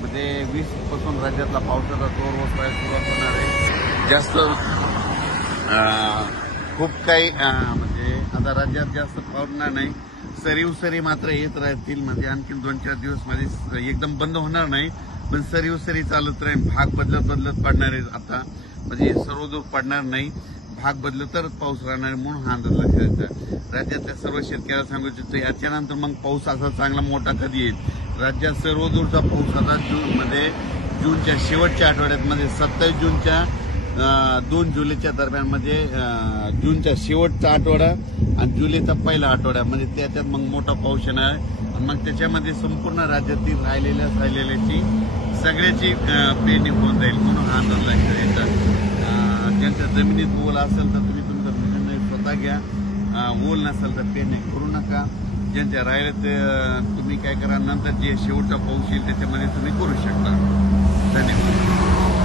म्हणजे वीसपासून राज्यातला पावसाचा जोर ओसरायला सुरुवात होणार आहे. जास्त खूप काही म्हणजे आता राज्यात जास्त पावणार नाही. सरीव सरी मात्र येत राहतील. म्हणजे आणखीन दोन चार दिवस माझे एकदम बंद होणार नाही. पण सरीव सरी चालत राहील भाग बदलत बदलत पडणार आहे आता. म्हणजे सर्व जो पडणार नाही. भाग बदलत तरच पाऊस राहणार म्हणून हा अंदाज लक्षात राज्यातल्या सर्व शेतकऱ्याला सांगू इच्छितो याच्यानंतर मग पाऊस असा चांगला मोठा कधी येईल? राज्यात सर्व दूरचा पाऊस आता जूनमध्ये जूनच्या शेवटच्या आठवड्यात म्हणजे सत्तावीस जूनच्या दोन जुलैच्या दरम्यान म्हणजे जूनच्या शेवटचा आठवडा आणि जुलैचा पहिला आठवडा. म्हणजे त्याच्यात मग मोठा पाऊस येणार आहे आणि मग त्याच्यामध्ये संपूर्ण राज्यातील राहिलेल्या राहिलेल्याची सगळ्याची पेरणी होऊन जाईल म्हणून हा अंदाज लक्षात येतात ज्यांच्या जमिनीत ओल असेल तर तुम्ही तुमचा निर्णय स्वतः घ्या. ओल नसेल तर पेरणी करू नका. ज्यांच्या राहिले ते तुम्ही काय करा नंतर जे शेवटचा पाऊस येईल त्याच्यामध्ये तुम्ही करू शकता. धन्यवाद.